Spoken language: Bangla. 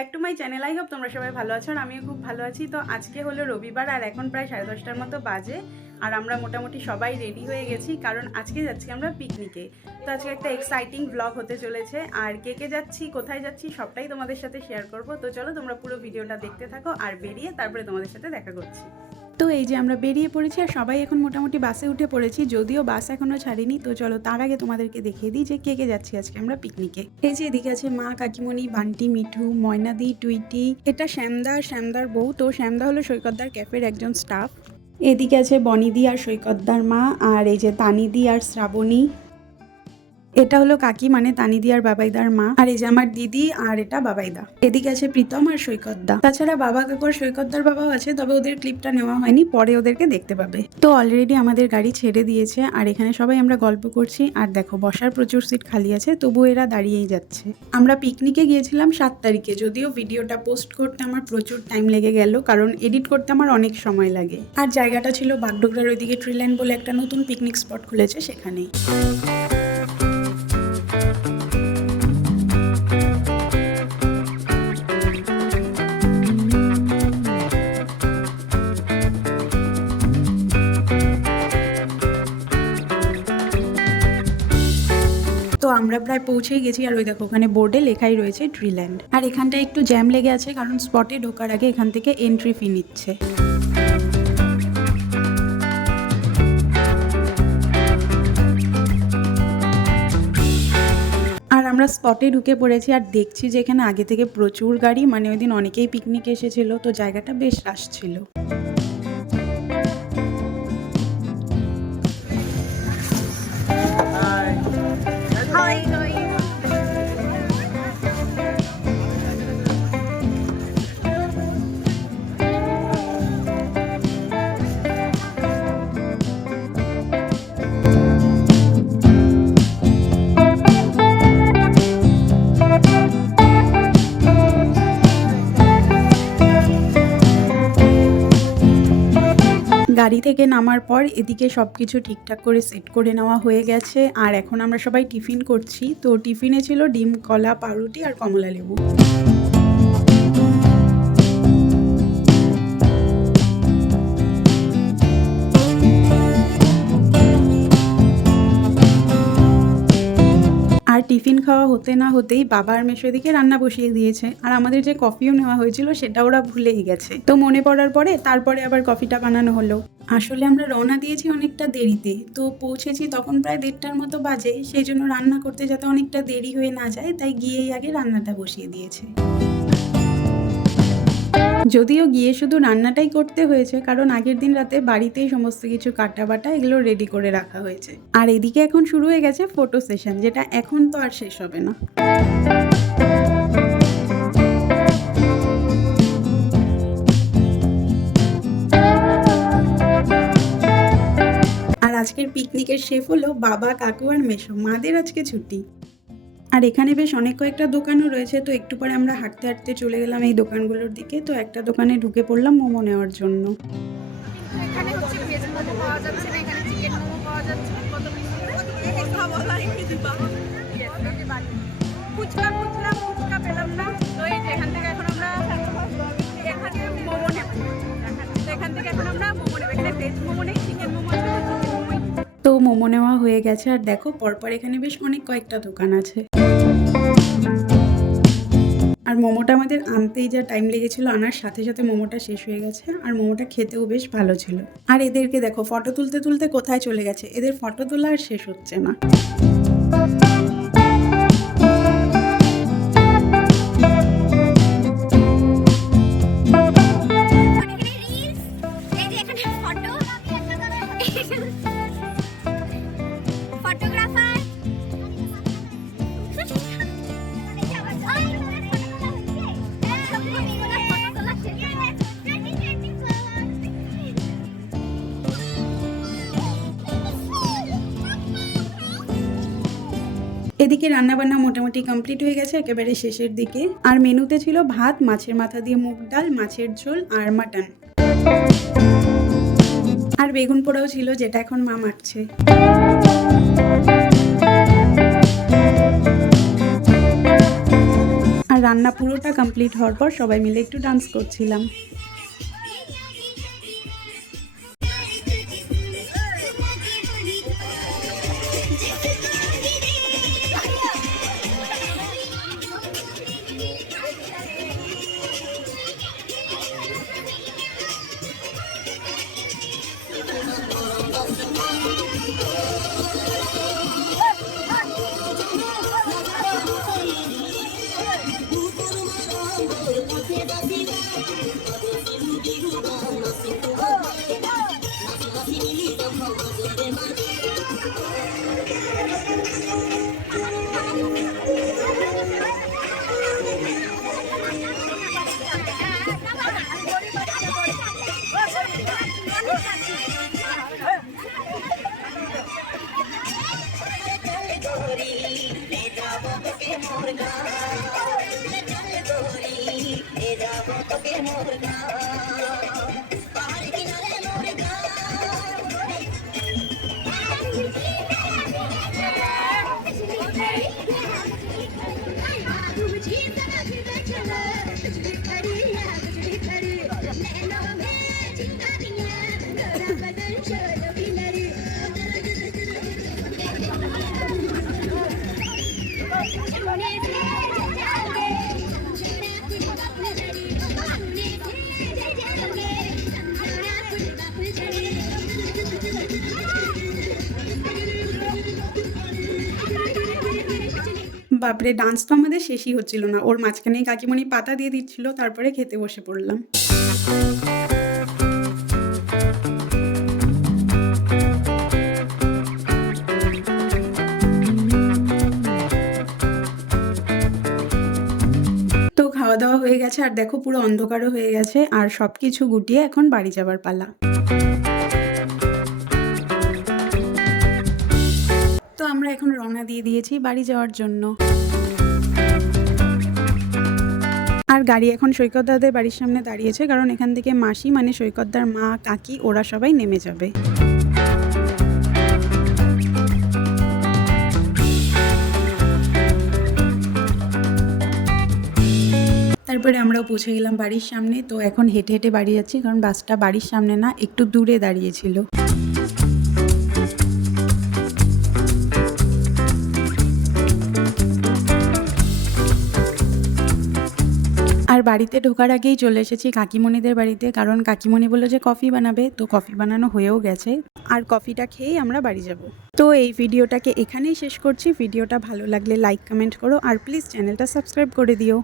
Back to my channel. I hope তোমরা সবাই ভালো আছো আর আমিও খুব ভালো আছি। তো আজকে হলো রবিবার আর এখন প্রায় 10:30টার মতো বাজে আর আমরা মোটামুটি সবাই রেডি হয়ে গেছি, কারণ আজকে যাচ্ছি আমরা পিকনিকে। তো আজকে একটা এক্সাইটিং ব্লগ হতে চলেছে আর কে যাচ্ছি, কোথায় যাচ্ছি সবটাই তোমাদের সাথে শেয়ার করব। তো চলো তোমরা পুরো ভিডিওটা দেখতে থাকো আর বেরিয়ে তারপরে তোমাদের সাথে দেখা করছি। তো এই যে আমরা বেরিয়ে পড়েছি আর সবাই এখন মোটামুটি বাসে উঠে পড়েছি, যদিও বাস এখনো ছাড়িনি। তো চলো তার আগে তোমাদেরকে দেখিয়ে দিই যে কে যাচ্ছি আজকে আমরা পিকনিকে। এই যে এদিকে আছে মা, কাকিমণি, বান্টি, মিঠু, ময়নাদি, টুইটি। এটা শ্যামদার বউ। তো শ্যামদা হলো সৈকতদার ক্যাফের একজন স্টাফ। এদিকে আছে বনিদি আর সৈকতদার মা, আর এই যে তানিদি আর শ্রাবণী। এটা হলো কাকি মানে তানিদি আর বাবাইদার মা, আর এই যে আমার দিদি, আর এটা বাবাইদা। এদিকে আছে প্রীতম আর সৈকতদা। তাছাড়া বাবা কাকু আর সৈকতদার বাবাও আছে, তবে ওদের ক্লিপটা নেওয়া হয়নি, পরে ওদেরকে দেখতে পাবে। তো অলরেডি আমাদের গাড়ি ছেড়ে দিয়েছে আর এখানে সবাই আমরা গল্প করছি। আর দেখো বসার প্রচুর সিট খালি আছে, তবু এরা দাঁড়িয়েই যাচ্ছে। আমরা পিকনিকে গিয়েছিলাম 7 তারিখে, যদিও ভিডিওটা পোস্ট করতে আমার প্রচুর টাইম লেগে গেল, কারণ এডিট করতে আমার অনেক সময় লাগে। আর জায়গাটা ছিল বাগডোগরার ওইদিকে ট্রিল্যান্ড বলে একটা নতুন পিকনিক স্পট খুলেছে, সেখানেই। তো আমরা প্রায় পৌঁছেই গেছি আর ওই দেখো ওখানে বোর্ডে লেখাই রয়েছে ট্রিল্যান্ড। আর এখানটা একটু জ্যাম লেগে আছে, কারণ স্পটে ঢোকার আগে এখান থেকে এন্ট্রি ফি নিচ্ছে। আর আমরা স্পটে ঢুকে পড়েছি আর দেখছি যে এখানে আগে থেকে প্রচুর গাড়ি, মানে ওই দিন অনেকেই পিকনিক এসেছিল, তো জায়গাটা বেশ রাশ ছিল। গাড়ি থেকে নামার পর এদিকে সবকিছু ঠিকঠাক করে সেট করে নেওয়া হয়ে গেছে আর এখন আমরা সবাই টিফিন করছি। তো টিফিনে ছিল ডিম, কলা, পাউরুটি আর কমলা লেবু। আর টিফিন খাওয়া হতে না হতেই বাবা আর মেশো এদিকে রান্না বসিয়ে দিয়েছে, আর আমাদের যে কফিও নেওয়া হয়েছিল সেটা ওরা ভুলেই গেছে। তো মনে পড়ার পরে তারপরে আবার কফিটা বানানো হলো। আসলে আমরা রওনা দিয়েছি অনেকটা দেরিতে, তো পৌঁছেছি তখন প্রায় 1:30টার মতো বাজে। সেই জন্য রান্না করতে যাতে অনেকটা দেরি হয়ে না যায়, তাই গিয়েই আগে রান্নাটা বসিয়ে দিয়েছে। যদিও গিয়ে শুধু রান্নাটাই করতে হয়েছে, কারণ আগের দিন রাতে বাড়িতেই সমস্ত কিছু কাটা বাটা এগুলো রেডি করে রাখা হয়েছে। আর এদিকে এখন শুরু হয়ে গেছে ফটো সেশন, যেটা এখন তো আর শেষ হবে না। আর আজকের পিকনিকের শেফ হলো বাবা, কাকু আর মেশো। মাদের আজকে ছুটি। আর এখানে বেশ অনেক কয়েকটা দোকানও রয়েছে, তো একটু পরে আমরা হাঁটতে হাঁটতে চলে গেলাম এই দোকানগুলোর দিকে। তো একটা দোকানে ঢুকে পড়লাম মোমো নেওয়ার জন্য। এখানে হচ্ছে ভেজ মোমো পাওয়া যাচ্ছে না, এখানে চিকেন মোমো পাওয়া যাচ্ছে। কত কথা বলা কি দিবা? ফুচকা পেলাম না। তো এই যে এখান থেকে এখন আমরা এখানে মোমো নেব। এখান থেকে এখন আমরা মোমো নেব। এখানে ভেজ মোমো নেই, চিকেন মোমো আছে। তো মোমো নেওয়া হয়ে গেছে আর দেখো পরপর এখানে বেশ অনেক কয়েকটা দোকান আছে। আর মোমোটা আমাদের আনতেই যা টাইম লেগেছিল, আনার সাথে সাথে মোমোটা শেষ হয়ে গেছে। আর মোমোটা খেতেও বেশ ভালো ছিল। আর এদেরকে দেখো ফটো তুলতে তুলতে কোথায় চলে গেছে, এদের ফটো তোলা আর শেষ হচ্ছে না। এদিকে রান্নাবান্না মোটামুটি কমপ্লিট হয়ে গেছে একেবারে শেষের দিকে। আর মেনুতে ছিল ভাত, মাছের মাথা দিয়ে মুগ ডাল, মাছের ঝোল আর মাটন। আর বেগুন পোড়াও ছিল, যেটা এখন মা মাখছে। আর রান্না পুরোটা কমপ্লিট হওয়ার পর সবাই মিলে একটু ডান্স করছিলাম। বাপরে, ডান্স তো আমাদের শেষই হচ্ছিল না। ওর মাঝখানেই কাকিমণি পাতা দিয়ে দিচ্ছিল, তারপরে খেতে বসে পড়লাম। তো খাওয়া দাওয়া হয়ে গেছে, আর দেখো পুরো অন্ধকারও হয়ে গেছে, আর সব কিছু গুটিয়ে এখন বাড়ি যাবার পালা। তো আমরা এখন রওনা দিয়ে দিয়েছি বাড়ি যাওয়ার জন্য। আর গাড়ি এখন সৈকতদাদের বাড়ির সামনে দাঁড়িয়েছে, কারণ এখান থেকে মাসি মানে সৈকতদার মা, কাকি ওরা সবাই নেমে যাবে। তারপরে আমরাও পৌঁছে গেলাম বাড়ির সামনে। তো এখন হেঁটে হেঁটে বাড়ি যাচ্ছি, কারণ বাসটা বাড়ির সামনে না, একটু দূরে দাঁড়িয়েছিল। আর বাড়িতে ঢোকার আগেই চলে এসেছি কাকিমণিদের বাড়িতে, কারণ কাকিমণি বললো যে কফি বানাবে। তো কফি বানানো হয়েও গেছে, আর কফিটা খেয়েই আমরা বাড়ি যাব। তো এই ভিডিওটাকে এখানেই শেষ করছি। ভিডিওটা ভালো লাগলে লাইক কমেন্ট করো, আর প্লিজ চ্যানেলটা সাবস্ক্রাইব করে দিও।